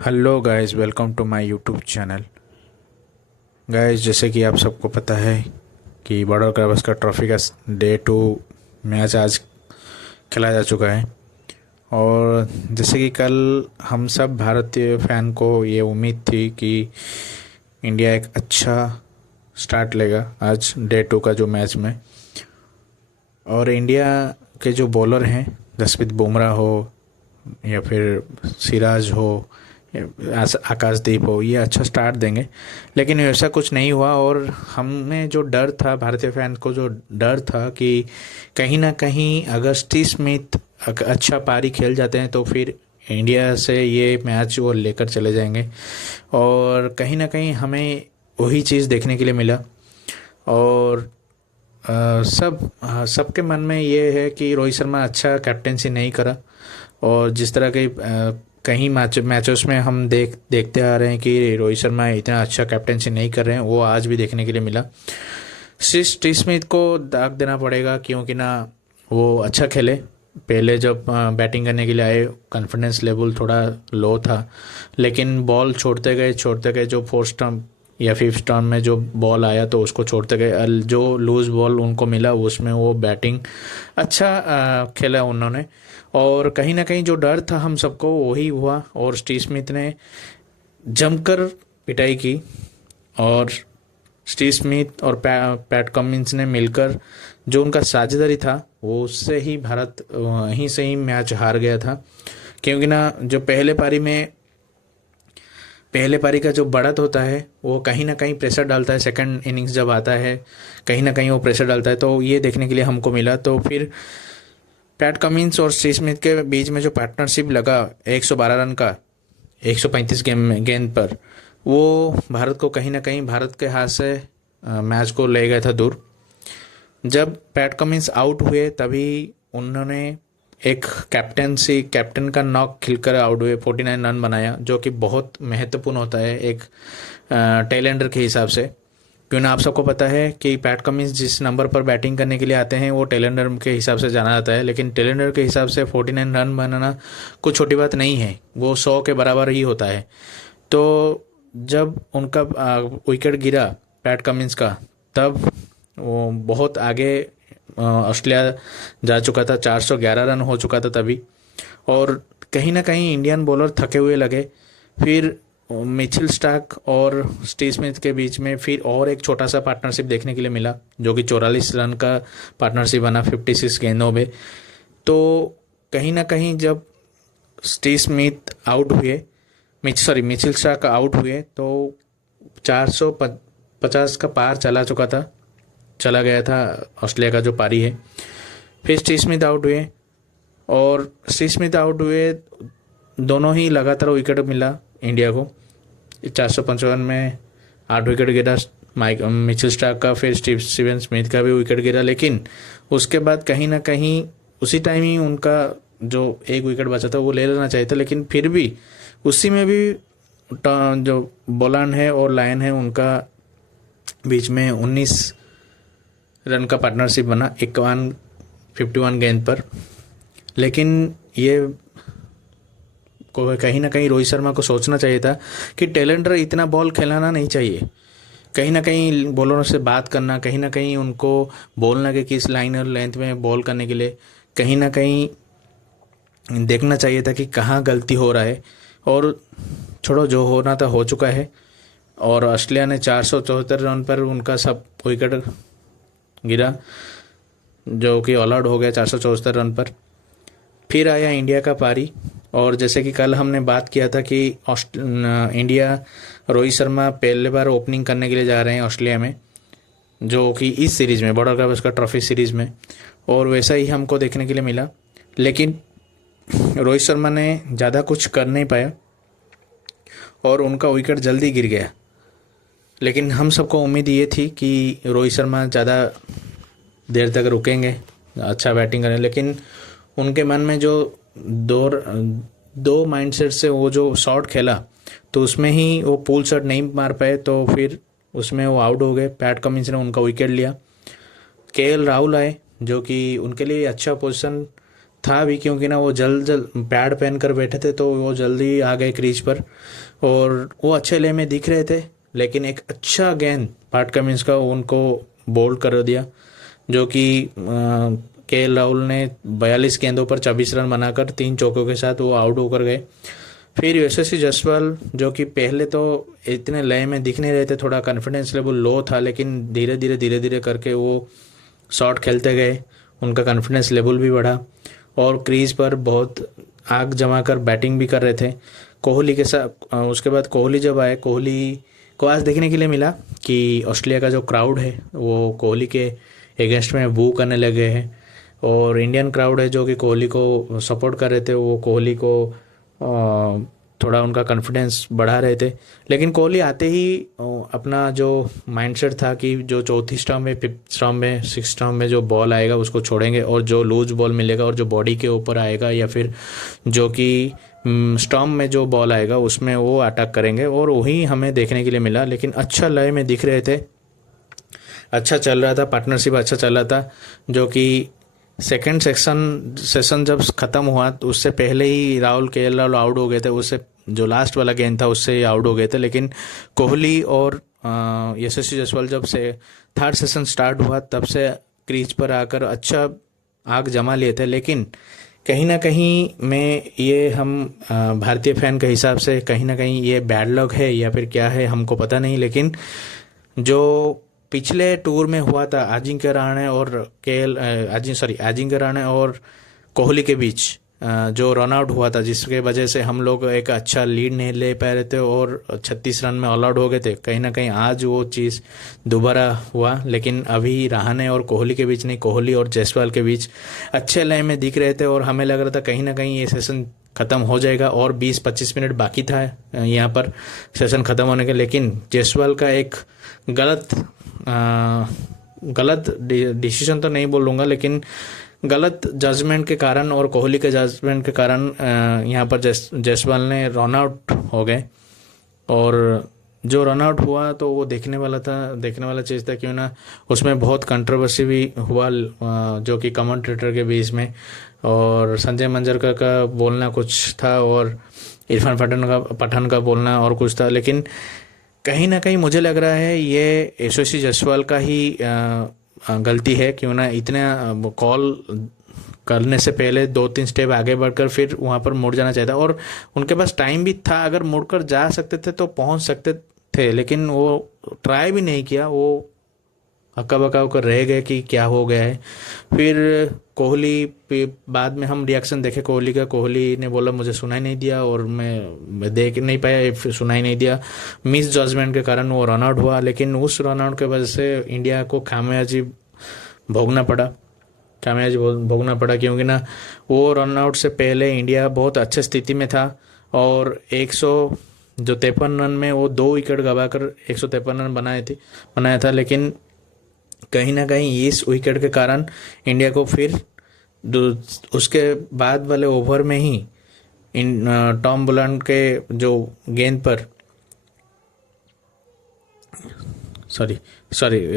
Hello guys, welcome to my YouTube channel. Guys, जैसे कि आप सबको पता है कि बॉर्डर गावस्कर ट्रॉफी का डे 2 मैच आज खेला जा चुका है। और जैसे कि कल हम सब भारतीय फैन को ये उम्मीद थी कि इंडिया एक अच्छा स्टार्ट लेगा आज डे 2 का जो मैच में। और इंडिया के जो बॉलर हैं, जसप्रीत बुमराह हो या फिर सिराज हो, आकाशदीप हो, ये अच्छा स्टार्ट देंगे। लेकिन वैसा कुछ नहीं हुआ। और हमें जो डर था, भारतीय फैन को जो डर था कि कहीं ना कहीं अगर स्टीव स्मिथ अच्छा पारी खेल जाते हैं तो फिर इंडिया से ये मैच वो लेकर चले जाएंगे। और कहीं ना कहीं हमें वही चीज़ देखने के लिए मिला। और सबके मन में ये है कि रोहित शर्मा अच्छा कैप्टेंसी नहीं करा। और जिस तरह के कहीं मैचेस में हम देखते आ रहे हैं कि रोहित शर्मा इतना अच्छा कैप्टेंसी नहीं कर रहे हैं, वो आज भी देखने के लिए मिला। स्टीव स्मिथ को दाग देना पड़ेगा, क्योंकि ना वो अच्छा खेले। पहले जब बैटिंग करने के लिए आए, कॉन्फिडेंस लेवल थोड़ा लो था, लेकिन बॉल छोड़ते गए जो फोर्थ स्टंप या फिफ्थ स्टंप में जो बॉल आया तो उसको छोड़ते गए। जो लूज बॉल उनको मिला उसमें वो बैटिंग अच्छा खेला उन्होंने। और कहीं ना कहीं जो डर था हम सबको वही हुआ, और स्टीव स्मिथ ने जमकर पिटाई की। और स्टीव स्मिथ और पैट कमिंस ने मिलकर जो उनका साझेदारी था, वो उससे ही भारत वहीं से ही मैच हार गया था। क्योंकि ना जो पहले पारी का जो बढ़त होता है वो कहीं ना कहीं प्रेशर डालता है। सेकंड इनिंग्स जब आता है कहीं ना कहीं वो प्रेशर डालता है, तो ये देखने के लिए हमको मिला। तो फिर पैट कमिंस और स्टीव स्मिथ के बीच में जो पार्टनरशिप लगा 112 रन का 135 गेंद पर, वो भारत को कहीं ना कहीं भारत के हाथ से मैच को ले गया था दूर। जब पैट कमिंस आउट हुए तभी उन्होंने एक कैप्टन का नॉक खिलकर आउट हुए, 49 रन बनाया, जो कि बहुत महत्वपूर्ण होता है एक टेलेंडर के हिसाब से। क्यों ना आप सबको पता है कि पैट कमिंस जिस नंबर पर बैटिंग करने के लिए आते हैं वो टेलेंडर के हिसाब से जाना जाता है। लेकिन टेलेंडर के हिसाब से 49 रन बनाना कुछ छोटी बात नहीं है, वो 100 के बराबर ही होता है। तो जब उनका विकेट गिरा पैट कमिंस का, तब वो बहुत आगे ऑस्ट्रेलिया जा चुका था, 411 रन हो चुका था तभी। और कहीं ना कहीं इंडियन बॉलर थके हुए लगे। फिर मिचेल स्टार्क और स्टीव स्मिथ के बीच में फिर और एक छोटा सा पार्टनरशिप देखने के लिए मिला, जो कि 44 रन का पार्टनरशिप बना 56 गेंदों में। तो कहीं ना कहीं जब स्टीव स्मिथ आउट हुए, मिचेल स्टार्क आउट हुए, तो 450 का पार चला गया था ऑस्ट्रेलिया का जो पारी है। फिर स्टीव स्मिथ आउट हुए, और स्टीव स्मिथ आउट हुए, दोनों ही लगातार विकेट मिला इंडिया को। 455 में 8 विकेट गिरा मिचेल स्टार्क का, फिर स्टीवन स्मिथ का भी विकेट गिरा। लेकिन उसके बाद कहीं ना कहीं उसी टाइम ही उनका जो एक विकेट बचा था वो ले लेना चाहिए था, लेकिन फिर भी उसी में भी जो बोलान है और लायन है उनका बीच में 19 रन का पार्टनरशिप बना 51 गेंद पर। लेकिन ये को कहीं ना कहीं रोहित शर्मा को सोचना चाहिए था कि टेलेंडर इतना बॉल खिलाना नहीं चाहिए। कहीं ना कहीं बॉलरों से बात करना, कहीं ना कहीं उनको बोलना कि किस लाइन और लेंथ में बॉल करने के लिए, कहीं ना कहीं देखना चाहिए था कि कहाँ गलती हो रहा है। और छोड़ो, जो होना था हो चुका है। और ऑस्ट्रेलिया ने 474 रन पर उनका सब विकेट गिरा, जो कि ऑल आउट हो गया 474 रन पर। फिर आया इंडिया का पारी। और जैसे कि कल हमने बात किया था कि इंडिया रोहित शर्मा पहले बार ओपनिंग करने के लिए जा रहे हैं ऑस्ट्रेलिया में, जो कि इस सीरीज़ में बॉर्डर गावस्कर ट्रॉफी सीरीज़ में, और वैसा ही हमको देखने के लिए मिला। लेकिन रोहित शर्मा ने ज़्यादा कुछ कर नहीं पाया और उनका विकेट जल्दी गिर गया। लेकिन हम सबको उम्मीद ये थी कि रोहित शर्मा ज़्यादा देर तक रुकेंगे, अच्छा बैटिंग करें। लेकिन उनके मन में जो दो माइंडसेट से वो जो शॉट खेला, तो उसमें ही वो पुल शॉट नहीं मार पाए, तो फिर उसमें वो आउट हो गए। पैट कमिंस ने उनका विकेट लिया। केएल राहुल आए, जो कि उनके लिए अच्छा पोजीशन था भी, क्योंकि ना वो जल्द जल्द पैड पहन कर बैठे थे तो वो जल्दी आ गए क्रीज पर और वो अच्छे ले में दिख रहे थे। लेकिन एक अच्छा गेंद पैट कमिंस का उनको बोल्ड कर दिया, जो कि के एल राहुल ने 42 गेंदों पर 24 रन बनाकर 3 चौकों के साथ वो आउट होकर गए। फिर यशस्वी जायसवाल, जो कि पहले तो इतने लय में दिख नहीं रहे थे, थोड़ा कॉन्फिडेंस लेवल लो था, लेकिन धीरे धीरे करके वो शॉट खेलते गए, उनका कॉन्फिडेंस लेवल भी बढ़ा और क्रीज पर बहुत आग जमा कर बैटिंग भी कर रहे थे कोहली के साथ। उसके बाद कोहली जब आए, कोहली को आज देखने के लिए मिला कि ऑस्ट्रेलिया का जो क्राउड है वो कोहली के अगेंस्ट में बू करने लगे हैं और इंडियन क्राउड है जो कि कोहली को सपोर्ट कर रहे थे, वो कोहली को थोड़ा उनका कॉन्फिडेंस बढ़ा रहे थे। लेकिन कोहली आते ही अपना जो माइंडसेट था कि जो चौथी स्टंप में, फिफ्थ स्टंप में, सिक्स स्टंप में जो बॉल आएगा उसको छोड़ेंगे और जो लूज बॉल मिलेगा और जो बॉडी के ऊपर आएगा या फिर जो कि स्टंप में जो बॉल आएगा उसमें वो अटैक करेंगे और वही हमें देखने के लिए मिला। लेकिन अच्छा लय में दिख रहे थे, अच्छा चल रहा था, पार्टनरशिप अच्छा चल रहा था। जो कि सेकंड सेशन जब ख़त्म हुआ तो उससे पहले ही के एल राहुल आउट हो गए थे, उससे जो लास्ट वाला गेंद था उससे ही आउट हो गए थे। लेकिन कोहली और यशस्वी जायसवाल जब से थर्ड सेशन स्टार्ट हुआ तब से क्रीज पर आकर अच्छा आग जमा लिए थे। लेकिन कहीं ना कहीं में ये हम भारतीय फैन के हिसाब से कहीं ना कहीं ये बैड लक है या फिर क्या है हमको पता नहीं, लेकिन जो पिछले टूर में हुआ था अजिंक्य रहाणे और अजिंक्य रहाणे और कोहली के बीच जो रन आउट हुआ था, जिसके वजह से हम लोग एक अच्छा लीड नहीं ले पा रहे थे और 36 रन में ऑल आउट हो गए थे। कहीं ना कहीं आज वो चीज़ दोबारा हुआ, लेकिन अभी रहाणे और कोहली के बीच नहीं, कोहली और जायसवाल के बीच अच्छे लय में दिख रहे थे और हमें लग रहा था कहीं ना कहीं ये सेशन ख़त्म हो जाएगा और 20-25 मिनट बाकी था यहाँ पर सेशन ख़त्म होने के। लेकिन जायसवाल का एक गलत डिसीजन तो नहीं बोलूँगा, लेकिन गलत जजमेंट के कारण और कोहली के जजमेंट के कारण यहाँ पर जायसवाल ने रन आउट हो गए और जो रन आउट हुआ तो वो देखने वाला चीज़ था, क्यों ना उसमें बहुत कंट्रोवर्सी भी हुआ जो कि कमेंटेटर के बीच में, और संजय मंजरेकर का बोलना कुछ था और इरफान पठान का बोलना और कुछ था। लेकिन कहीं ना कहीं मुझे लग रहा है ये यशस्वी जायसवाल का ही गलती है, क्यों ना इतना कॉल करने से पहले 2-3 स्टेप आगे बढ़कर फिर वहाँ पर मुड़ जाना चाहिए था और उनके पास टाइम भी था, अगर मुड़कर जा सकते थे तो पहुँच सकते थे, लेकिन वो ट्राई भी नहीं किया, वो हक्का बक्का होकर रह गए कि क्या हो गया है। फिर कोहली बाद में हम रिएक्शन देखे कोहली का, कोहली ने बोला मुझे सुनाई नहीं दिया और मैं देख नहीं पाया, सुनाई नहीं दिया, मिस जजमेंट के कारण वो रन आउट हुआ। लेकिन उस रन आउट के वजह से इंडिया को खामियाजी भोगना पड़ा, क्योंकि ना वो रन आउट से पहले इंडिया बहुत अच्छी स्थिति में था और 153 रन में वो 2 विकेट गंवाकर 153 रन बनाया था। लेकिन कहीं ना कहीं इस विकेट के कारण इंडिया को फिर उसके बाद वाले ओवर में ही टॉम बुलांड के जो गेंद पर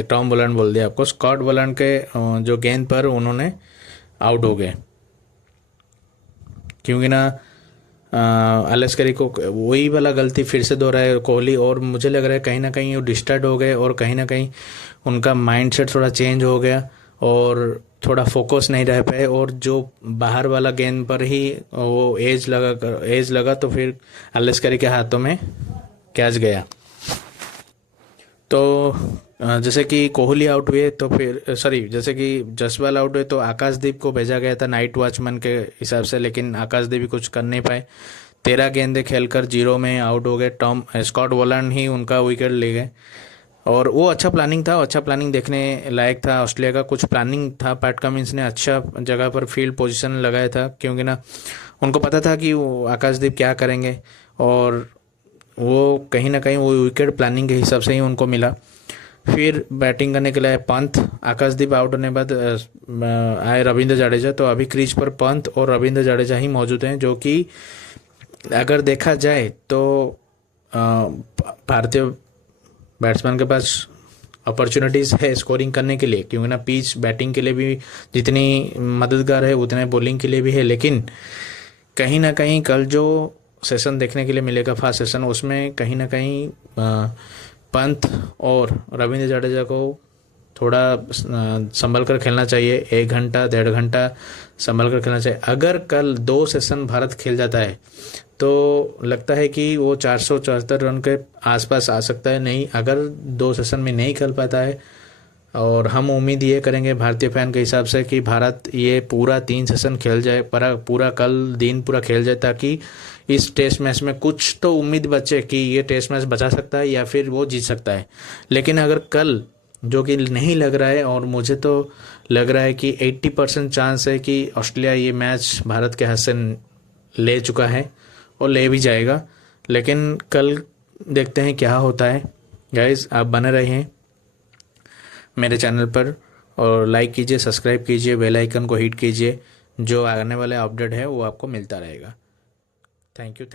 टॉम बुलांड बोल दिया आपको, स्कॉट बुलांड के जो गेंद पर उन्होंने आउट हो गए, क्योंकि ना अलेस्करी को वही वाला गलती फिर से दोहराए कोहली, और मुझे लग रहा है कहीं ना कहीं वो डिस्टर्ब हो गए और कहीं ना कहीं उनका माइंडसेट थोड़ा चेंज हो गया और थोड़ा फोकस नहीं रह पाए और जो बाहर वाला गेंद पर ही वो एज लगा तो फिर अलेस्करी के हाथों में कैच गया। तो जैसे कि कोहली आउट हुए तो जैसे कि जायसवाल आउट हुए तो आकाशदीप को भेजा गया था नाइट वॉचमैन के हिसाब से, लेकिन आकाशदीप भी कुछ कर नहीं पाए, 13 गेंदें खेलकर 0 में आउट हो गए। स्कॉट वॉलैंड ही उनका विकेट ले गए और वो अच्छा प्लानिंग देखने लायक था। ऑस्ट्रेलिया का कुछ प्लानिंग था, पैट कमिंस ने अच्छा जगह पर फील्ड पोजीशन लगाया था, क्योंकि ना उनको पता था कि वो आकाशदीप क्या करेंगे और वो कहीं ना कहीं वो विकेट प्लानिंग के हिसाब से ही उनको मिला। फिर बैटिंग करने के लिए पंत, आकाशदीप आउट होने बाद आए रविंद्र जाडेजा, तो अभी क्रीज पर पंत और रविंद्र जाडेजा ही मौजूद हैं, जो कि अगर देखा जाए तो भारतीय बैट्समैन के पास अपॉर्चुनिटीज़ है स्कोरिंग करने के लिए, क्योंकि ना पिच बैटिंग के लिए भी जितनी मददगार है उतने बॉलिंग के लिए भी है। लेकिन कहीं ना कहीं कल जो सेशन देखने के लिए मिलेगा फास्ट सेशन, उसमें कहीं ना कहीं पंत और रविंद्र जडेजा को थोड़ा संभल कर खेलना चाहिए। 1 घंटा 1.5 घंटा संभल कर खेलना चाहिए। अगर कल 2 सेशन भारत खेल जाता है तो लगता है कि वो 474 रन के आसपास आ सकता है। नहीं, अगर 2 सेशन में नहीं खेल पाता है, और हम उम्मीद ये करेंगे भारतीय फैन के हिसाब से कि भारत ये पूरा 3 सेशन खेल जाए, पूरा कल दिन पूरा खेल जाए, ताकि इस टेस्ट मैच में कुछ तो उम्मीद बचे कि ये टेस्ट मैच बचा सकता है या फिर वो जीत सकता है। लेकिन अगर कल, जो कि नहीं लग रहा है, और मुझे तो लग रहा है कि 80% चांस है कि ऑस्ट्रेलिया ये मैच भारत के हाथ से ले चुका है और ले भी जाएगा। लेकिन कल देखते हैं क्या होता है। गाइस, आप बने रहें मेरे चैनल पर और लाइक कीजिए, सब्सक्राइब कीजिए, बेल आइकन को हिट कीजिए। जो आने वाला अपडेट है वो आपको मिलता रहेगा। Thank you.